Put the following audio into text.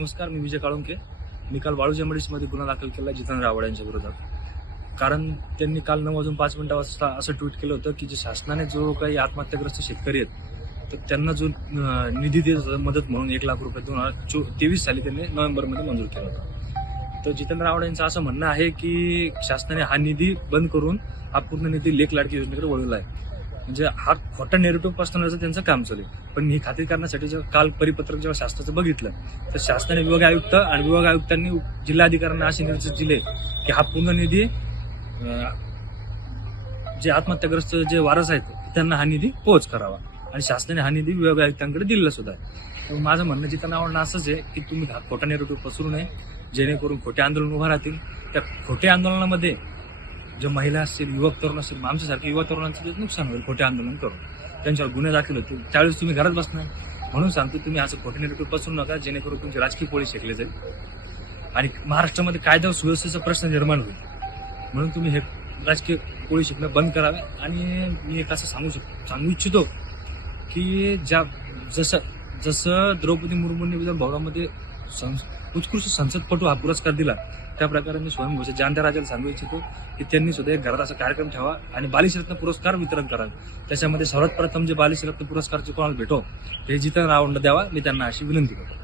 नमस्कार मी विजय काळुंके. मी काल वाळू जमडीसमध्ये गुन्हा दाखल केला जितेंद्र आव्हाड यांच्या विरोधात. कारण त्यांनी काल नऊ वाजून पाच मिनिटा वाजता असं ट्विट केलं होतं की जे शासनाने जो काही आत्महत्याग्रस्त शेतकरी आहेत तर त्यांना जो निधी देत होता मदत म्हणून एक लाख रुपये दोन हजार चो तेवीस साली त्यांनी नोव्हेंबरमध्ये मंजूर केला होता. तर जितेंद्र आव्हाड यांचं असं म्हणणं आहे की शासनाने हा निधी बंद करून हा पूर्ण निधी लेख लाडकी योजनेकडे वळवला आहे. म्हणजे हा खोटा नेरेटिव्ह पसरवण्याचं त्यांचं काम चालू आहे. पण ही खात्री करण्यासाठी जेव्हा काल परिपत्रक जेव्हा शासनाचं बघितलं तर शासनाने विभाग आयुक्त आणि विभाग आयुक्तांनी जिल्हाधिकाऱ्यांना असे निर्देश दिले की हा पूर्ण निधी जे आत्महत्याग्रस्त जे वारस आहेत त्यांना हा निधी पोहोच करावा. आणि शासनाने हा निधी विभाग आयुक्तांकडे दिलेला सुद्धा आहे. माझं म्हणणं जिथं आवडणं असंच आहे की तुम्ही हा खोटा नेरेटिव्ह पसरू नये जेणेकरून खोटे आंदोलन उभं राहतील. त्या खोट्या आंदोलनामध्ये ज्या महिला असतील युवक तरुण असतील आमच्यासारख्या युवा तरुणांचं नुकसान होईल खोटे आंदोलन करून. त्यांच्यावर गुन्हे दाखल होतील. त्यावेळेस तुम्ही घरात बसणार. म्हणून सांगतो तुम्ही असं खोटे नेरेटिव्ह बसू नका जेणेकरून तुमची राजकीय पोळी शेकले जाईल. आणि महाराष्ट्रामध्ये कायदा सुव्यवस्थेचा प्रश्न निर्माण होईल. म्हणून तुम्ही हे राजकीय पोळी शिकणं बंद करावे. आणि मी एक असं सांगू शकतो सांगू इच्छितो की ज्या जसं जसं द्रौपदी मुर्मूंनी विधान भवनामध्ये उत्कृष्ट संसदपटू हा पुरस्कार दिला. त्या प्रकारे मी स्वयंभूच्या जानत्या राजाला सांगू इच्छितो की त्यांनी सुद्धा एक घरात असा कार्यक्रम ठेवा आणि बालिशरत्न पुरस्कार वितरण करावे त्याच्यामध्ये सर्वात प्रथम जे बालिशरत्न पुरस्कारचे कोणाला भेटो हे जिथं रावंड द्यावा मी त्यांना अशी विनंती करतो.